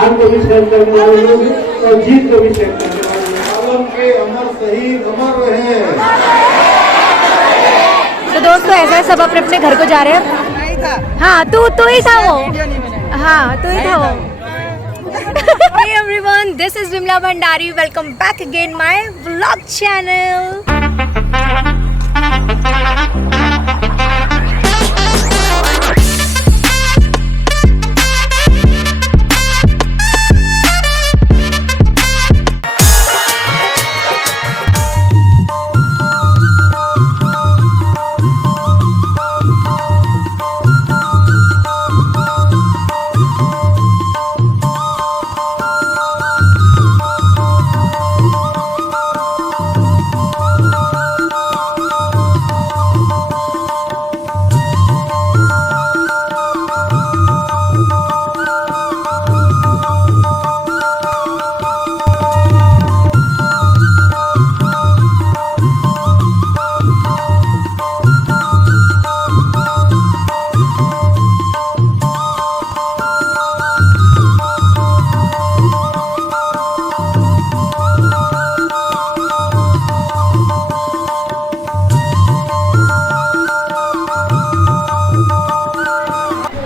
हार को भी सहन करने वाले लोग हैं और जीत को भी सहन करने वाले लोग। आलम के अमर शहीद अमर रहे। तो दोस्तों ऐसा है, सब अपने अपने घर को जा रहे हैं। हाँ तू ही था वो। हाँ तू ही था वो। Hey everyone, this is Vimla Bhandari. Welcome back again my vlog channel.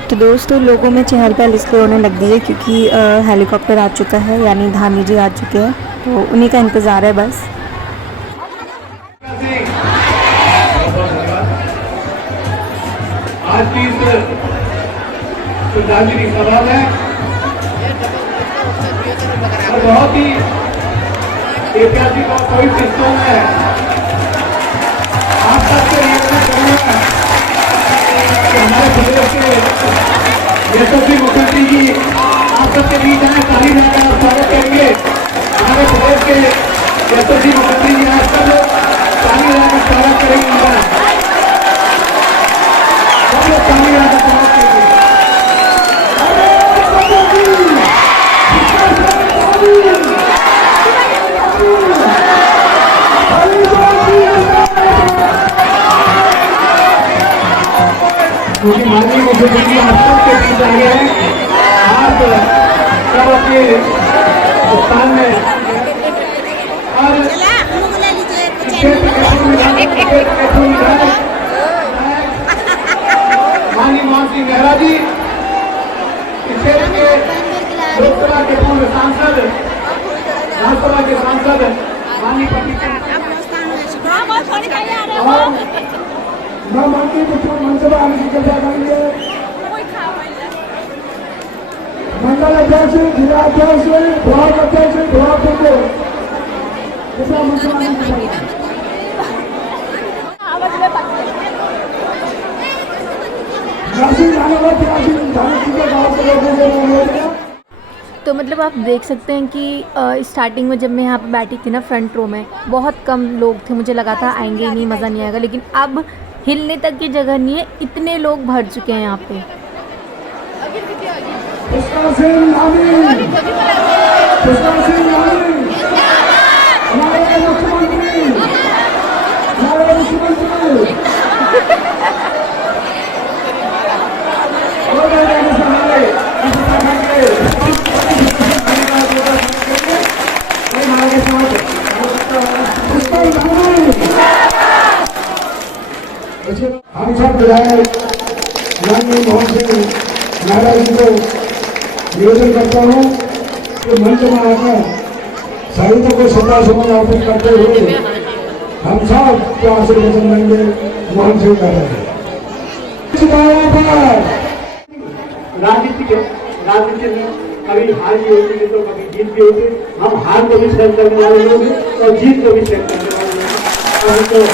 तो दोस्तों लोगों में चहल पहल इसलिए होने लग गई है क्योंकि हेलीकॉप्टर आ चुका है, यानी धामी जी आ चुके हैं, तो उन्हीं का इंतज़ार है बस। आज की श्रद्धांजलि सभा में बहुत ही ऐतिहासिक और पवित्र हिस्सों में आप सबसे करूँगा कि हमारे प्रदेश के यशस्वी मुखर्जी जी आप सबके बीच आए, ताली बजाकर आप स्वागत करेंगे। हमारे प्रदेश के यशस्वी मुखर्जी जी आप सब ताली बजाकर स्वागत करेंगे। हमारा सब लोग ताली बजाकर स्वागत करेंगे। क्योंकि माननीय मुख्यमंत्री जी आप सबके बीच आ गए हैं, आप सब अपने स्थान में और माननीय मोहन सिंह मेहरा जी, क्षेत्र के लोकसभा के पूर्व सांसद, राज्यसभा के सांसद माननीय मंडल अध्यक्ष, जिला अध्यक्ष, ब्लॉक अध्यक्ष, ब्लॉक तो मतलब आप देख सकते हैं कि स्टार्टिंग में जब मैं यहाँ पे बैठी थी ना फ्रंट रो में, बहुत कम लोग थे, मुझे लगा था आएंगे ही नहीं, मज़ा नहीं आएगा, लेकिन अब हिलने तक की जगह नहीं है, इतने लोग भर चुके हैं यहाँ पे। हम सब विधायक माननीय मोहन सिंह मेहरा जी को निवेदन करता हूँ कि मंच में आकर शहीदों को श्रद्धासुमन अर्पित करते हुए हम सब के आशीर्वचन लेंगे। मोहन सिंह मेहरा जी राजनीति में कभी हार भी होती है तो कभी जीत भी होती है। हम हार को भी सहन करने वाले लोग हैं और जीत को भी सहन करने वाले लोग हैं।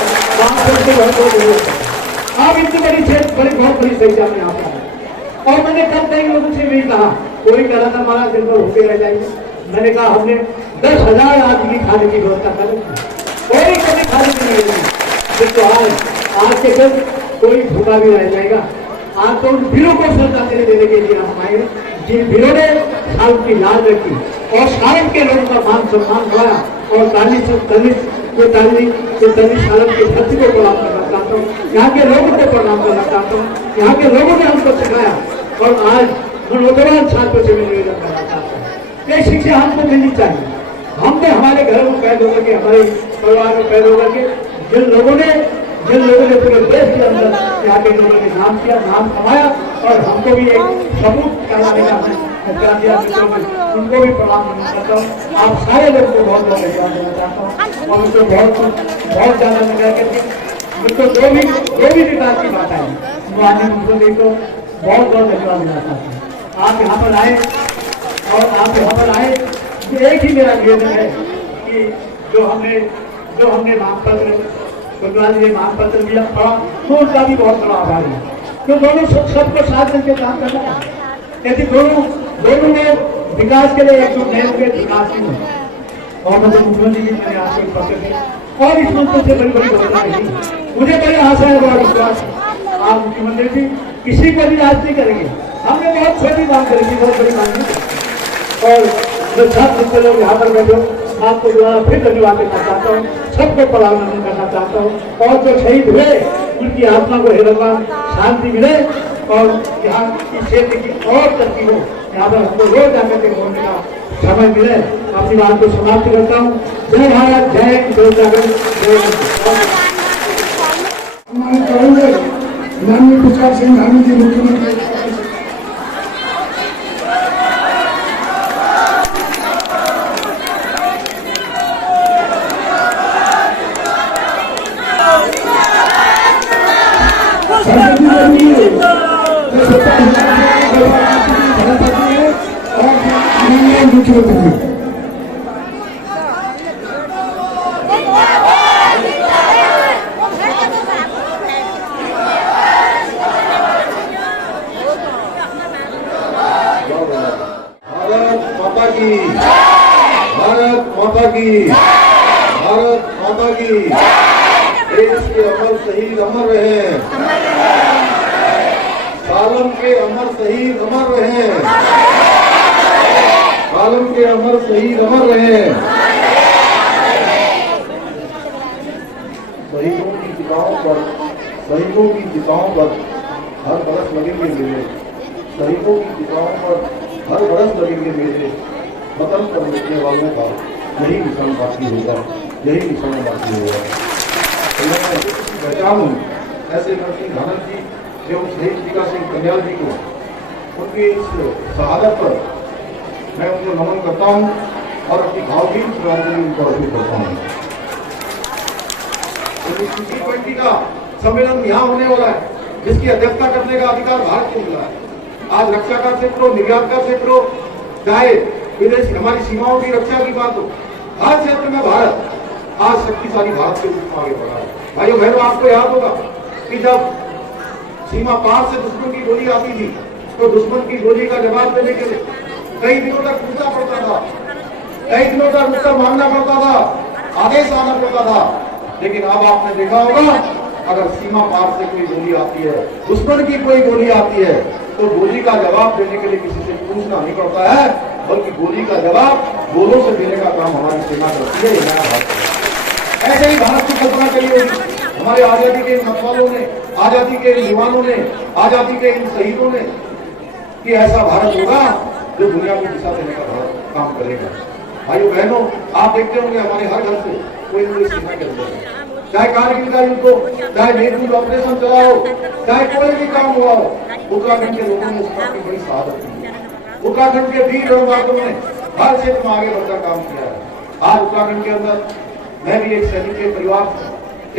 आप इतनी बहुत बड़ी संख्या में यहाँ पर, और मैंने कल कई लोगों से भी कहा, कोई कह रहा था हमारा दिन भर होते रह जाएंगे, मैंने कहा हमने 10,000 आदमी की खाने की व्यवस्था कर रखी, कोई कभी खाने की नहीं होगी। तो आज के दिन कोई भूखा भी रह जाएगा। आज तो उन वीरों को श्रद्धांजलि देने के लिए हम आए, जिन वीरों ने साल की लाज रखी और साल के लोगों का मान सम्मान बढ़ाया और 40 साल के धरती को प्रणाम करना चाहता हूँ, यहाँ के लोगों को प्रणाम करना चाहता हूँ, यहाँ के लोगों ने हमको सिखाया और आज नौजवान छात्रों से भी निवेदन करना चाहता हूँ ये शिक्षा हमको मिलनी चाहिए। हमने हमारे घर में कैद होकर के, हमारे परिवार में कैद होकर के, जिन लोगों ने पूरे देश के अंदर यहाँ के लोगों ने नाम किया, नाम कमाया, और हमको भी एक सबूत कराने का मौका दिया, उनको भी प्रणाम करना चाहता हूँ। आप सारे लोगों को बहुत बहुत धन्यवाद देना चाहता हूँ, और उनको बहुत ज्यादा मिला करके मुझको जो भी विकास की बात है उनको देखो बहुत धन्यवाद देना चाहता हूँ। आप यहाँ पर आए, और आप यहाँ पर आए, एक ही मेरा निवेदन है कि जो हमने मांग पत्र दिया पड़ा, तो उनका भी बहुत बड़ा आभार है। तो दोनों सबको साथ मिलकर काम करना है, यदि दोनों ने विकास के लिए एकजुट नहीं होंगे, विकास नहीं होगा। और मतलब मुख्यमंत्री जी मैंने आपको पत्र दिया, और इस मंत्र से बड़ी घोषणा नहीं, मुझे बड़ी आशा है, बड़ा विश्वास। आप मुख्यमंत्री जी किसी को भी राज नहीं करेंगे, हमने बहुत छोटी मांग करेगी, बहुत बड़ी मांग नहीं। और जो सब लोग यहाँ पर बैठे हो, आपको दोबारा फिर धन्यवाद देना चाहता हूँ, सबको प्रणाम करना चाहता हूँ, और जो शहीद हुए उनकी आत्मा को हे भगवान शांति मिले, और यहाँ इस क्षेत्र की और तरक्की हो, यहाँ पर हमको रोज जाकर के बोलने का समय मिले। अपनी बात को समाप्त करता हूँ। जय भारत, जय माननीय प्रताप सिंह धामी जी मुख्यमंत्री। भारत माता की, भारत माता की। देश के अमर शहीद अमर रहे, सालम के अमर शहीद अमर रहे, सालम के अमर शहीद अमर रहे। शहीदों की चिताओं पर हर बरस लगेंगे मेरे, शहीदों की चिताओं पर हर बरस लगेंगे मेरे। वतन पर मिटने वालों का यही निशान बाकी होगा, यही निशान बाकी होगा। तो मैं पहचान हूँ ऐसे नरसिंह घानक जी एवं शहीद टीका सिंह कन्याल जी को, उनकी इस शहादत पर मैं उनको नमन करता हूँ और अपनी भावभीन श्रद्धांजलि उनको अर्पित करता हूँ। G20 का सम्मेलन यहाँ होने वाला है, जिसकी अध्यक्षता करने का अधिकार भारत को मिला है। आज रक्षा का क्षेत्र हो, निर्यात का क्षेत्र हो, चाहे विदेश हमारी सीमाओं की रक्षा की बात हो, हर क्षेत्र में भारत आज शक्तिशाली भारत के रूप में आगे बढ़ा है। भाइयों बहनों, आपको याद होगा कि जब सीमा पार से दुश्मन की गोली आती थी, तो दुश्मन की गोली का जवाब देने के लिए कई दिनों तक रुकना पड़ता था, कई दिनों तक रुककर मांगना पड़ता था, आदेश आना पड़ता था। लेकिन अब आपने देखा होगा, अगर सीमा पार से कोई गोली आती है, दुश्मन की कोई गोली आती है, तो गोली का जवाब देने के लिए किसी से पूछना नहीं पड़ता है, बल्कि गोली का जवाब गोलों से देने का काम हमारी सेना करती है। ये नया भारत है। ऐसे ही भारत की कल्पना करी होगी हमारे आजादी के मतवालों ने, आजादी के युवाओं ने, आजादी के इन शहीदों ने, कि ऐसा भारत होगा जो दुनिया को दिशा देने का काम करेगा। भाइयों बहनों, आप देखते होंगे हमारे हर घर से कोई न कोई सेना के अंदर है, चाहे कारगिल का युद्ध हो, चाहे नेहरू ऑपरेशन चला हो, चाहे कोई भी काम हुआ हो, उत्तराखंड के लोगों ने उसका बड़ी शहादत की। उत्तराखंड के वीर रंगबाजों ने हर क्षेत्र में आगे बढ़कर काम किया है। आज उत्तराखंड के अंदर मैं भी एक सैनिक के परिवार से,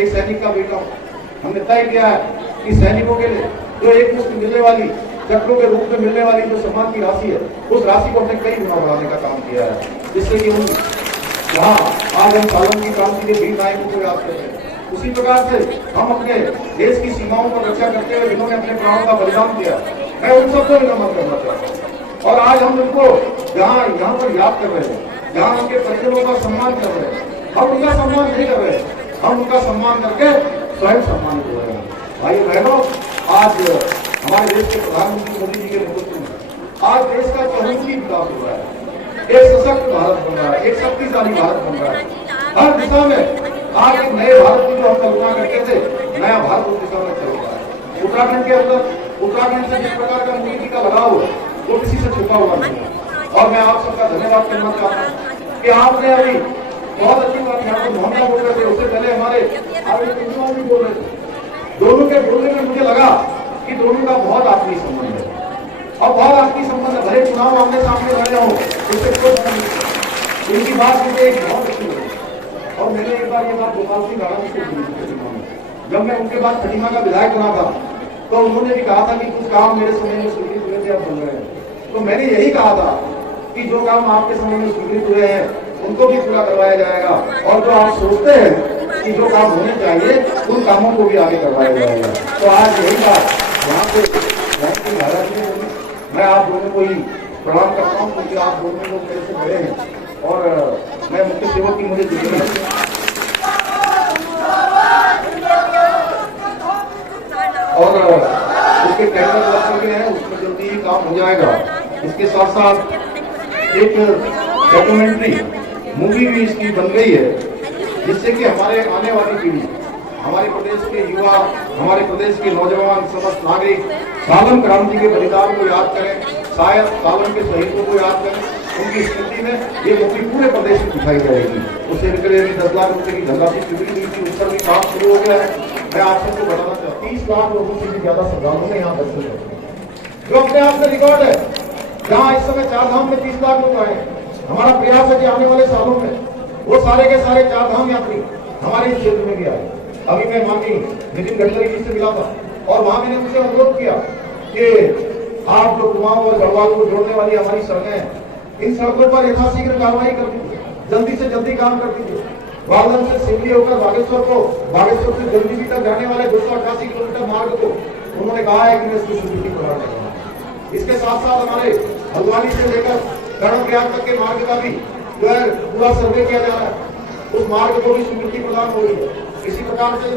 एक सैनिक का बेटा हूँ। हमने तय किया है कि सैनिकों के लिए जो एक मुश्त मिलने वाली, चक्रों के रूप में मिलने वाली जो सम्मान की राशि है, उस राशि को हमने कई गुना बढ़ाने का काम किया है, जिससे कि हम जहाँ आज हम सालन की क्रांति के वीर नायकों को याद करते हैं, उसी प्रकार से हम अपने देश की सीमाओं पर रक्षा करते हुए जिन्होंने अपने प्राणों का बलिदान किया, मैं उन सबको भी नमन करना चाहता हूँ। और आज हम उनको यहाँ पर याद कर रहे हैं, जहाँ उनके परिजनों का सम्मान कर रहे हैं। हम उनका सम्मान नहीं कर रहे, हम उनका सम्मान करके स्वयं सम्मानित हो रहे हैं। भाई बहनों, आज हमारे देश के प्रधानमंत्री मोदी जी के नेतृत्व में आज देश का चहुमुखी विकास हो रहा है, एक सशक्त भारत बन रहा है, एक शक्तिशाली भारत बन रहा है। हर दिशा में आज एक नए भारत की जो हम कल्पना करते थे, नया भारत उस दिशा में चल रहा है। उत्तराखंड के अंदर उत्तराखंड से जिस प्रकार का मोदी जी का लगाव है, वो किसी से छुपा हुआ नहीं है। और मैं आप सबका धन्यवाद करना चाहता हूँ कि आपने अभी बहुत अच्छी बात यहाँ पर मोहनिया बोल रहे थे, उससे पहले हमारे भी बोल रहे थे। दोनों के बोलने में मुझे लगा कि दोनों का बहुत आत्मीय संबंध है और बहुत आत्मीय संबंध है। भले चुनाव आमने सामने लड़े हों, इससे कोई मतलब नहीं। उनकी बात मुझे एक बहुत अच्छी लगी और मैंने एक बार ये बात गोपाल सिंह राणा से सुनी थी। जब मैं उनके बाद खटीमा का विधायक बना था तो उन्होंने भी कहा था कि कुछ काम मेरे समय में स्वीकृत हुए थे, अब बन रहे हैं। तो मैंने यही कहा था कि जो काम आपके समय में स्वीकृत हुए हैं उनको भी पूरा करवाया जाएगा और जो आप सोचते हैं कि जो काम होने चाहिए उन कामों को भी आगे करवाया जाएगा। तो आज यही बात यहाँ पे मैं आप दोनों को ही प्रणाम करता हूँ क्योंकि आप दोनों लोग मेरे से बड़े हैं और मैं मुख्य सेवक की मुझे जिम्मेदारी और उसके कैबिनेट वर्क के हैं, उसमें जल्दी ही काम हो जाएगा। इसके साथ साथ एक डॉक्यूमेंट्री मूवी भी इसकी बन गई है जिससे कि हमारे आने वाली पीढ़ी, हमारे प्रदेश के युवा, हमारे प्रदेश के नौजवान, समस्त नागरिक सालन क्रांति के बलिदान को याद करें, शायद सालन के शहीदों को याद करें। उनकी स्मृति में ये मूवी पूरे प्रदेश में दिखाई जाएगी। उससे निकले 10 लाख रुपए की धनराशि स्वीकृत हुई थी, उस पर भी काम शुरू हो गया है। मैं आप सबको बताना चाहता हूँ 30 लाख लोगों से भी ज्यादा श्रद्धालुओं ने यहाँ दर्शन किया, जो अपने आप में रिकॉर्ड है। जहाँ इस समय 4 धाम में 30 लाख लोग आए। हमारा प्रयास है कि आने वाले सालों में वो सारे के सारे 4 धाम यात्री हमारे इस क्षेत्र में भी आए। अभी मैं माननीय नितिन गडकरी जी से मिला था और वहां मैंने उनसे अनुरोध किया कि आप जो कुमाऊं और गढ़वाल को जोड़ने वाली हमारी सड़कें हैं, इन सड़कों पर यथाशीघ्र कार्रवाई कर दीजिए, जल्दी से जल्दी काम कर दीजिए। वालदम से सिवली होकर बागेश्वर से जल्दी तक जाने वाले 288 किलोमीटर मार्ग को उन्होंने कहा है कि मैं इसकी स्वीकृति प्रदान करूंगा। इसके साथ साथ हमारे हल्द्वानी से लेकर कर्णप्रयाग तक के मार्ग का भी जो है पूरा सर्वे किया जा रहा है, उस मार्ग को भी स्वीकृति प्रदान हो रही है। इसी प्रकार से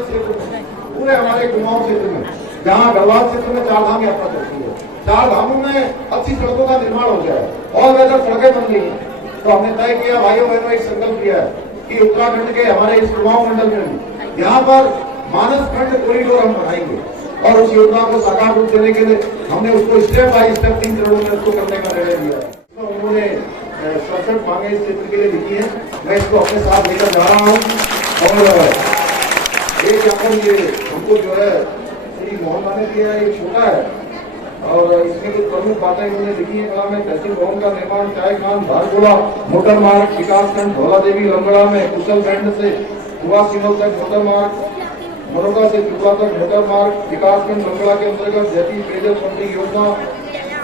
पूरे हमारे कुमाऊं क्षेत्र में, जहाँ गढ़वाल क्षेत्र में 4 धाम यात्रा चलती है, 4 धामों में अच्छी सड़कों का निर्माण हो गया है और वेदर सड़कें बन गई है। तो हमने तय किया, भाइयों बहनों, एक संकल्प किया है कि उत्तराखंड के हमारे इस कुमाऊं मंडल में यहाँ पर मानस खंड कॉरिडोर हम बनाएंगे और उस योजना को साकार रूप देने के लिए हमने उसको स्टेप बाय स्टेप 3 करोड़ में उसको करने का निर्णय लिया है। उन्होंने 67 मांगे इस क्षेत्र के लिए लिखी है, मैं इसको अपने साथ लेकर जा रहा हूँ और एक यहाँ पर ये हमको जो है श्री मोहन ने दिया है, एक छोटा है और इसमें कुछ प्रमुख बातें उन्होंने लिखी है। कहा में तहसील भवन का निर्माण चाय खान धारगोला मोटर मार्ग विकासखंड धौला देवी लंगड़ा में कुशल बैंड से कुआ सिमल तक मोटर मार्ग, मनोका से चुपड़ा तक मोटर मार्ग विकासखंड लंगड़ा के अंतर्गत जैती पेयजल पंपिंग योजना,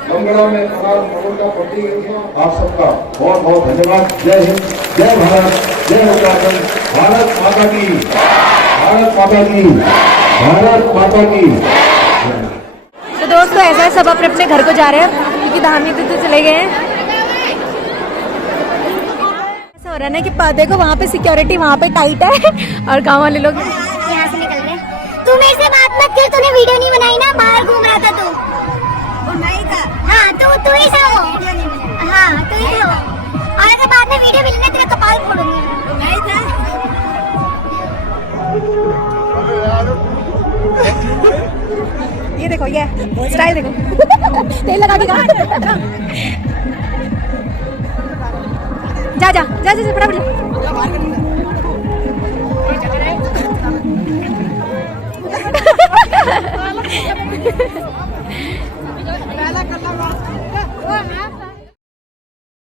लंगड़ा में अनाज मोटर का पंपिंग योजना। आप सबका बहुत बहुत धन्यवाद। जय हिंद, जय भारत, जय उत्तराखंड। भारत माता की, भारत माता की, भारत माता की। तो दोस्तों ऐसा है, सब अपने अपने घर को जा रहे हैं क्योंकि धार्मिक तो चले गए हैं। ऐसा हो रहा है ना कि देखो वहाँ पे सिक्योरिटी वहाँ पे टाइट है और गांव वाले लोग यहाँ से निकल रहे। तू मेरे से बात मत कर, तूने वीडियो नहीं बनाई ना, बाहर घूम रहा था तू। नहीं था। हाँ तू ही था वो। हाँ तू ही था वो। और अगर बाद में वीडियो मिलना तेरा कपाल फोड़ूंगी। नहीं था। ये देखो, ये स्टाइल देखो। तेल लगा के जा जा जा जा फटाफट।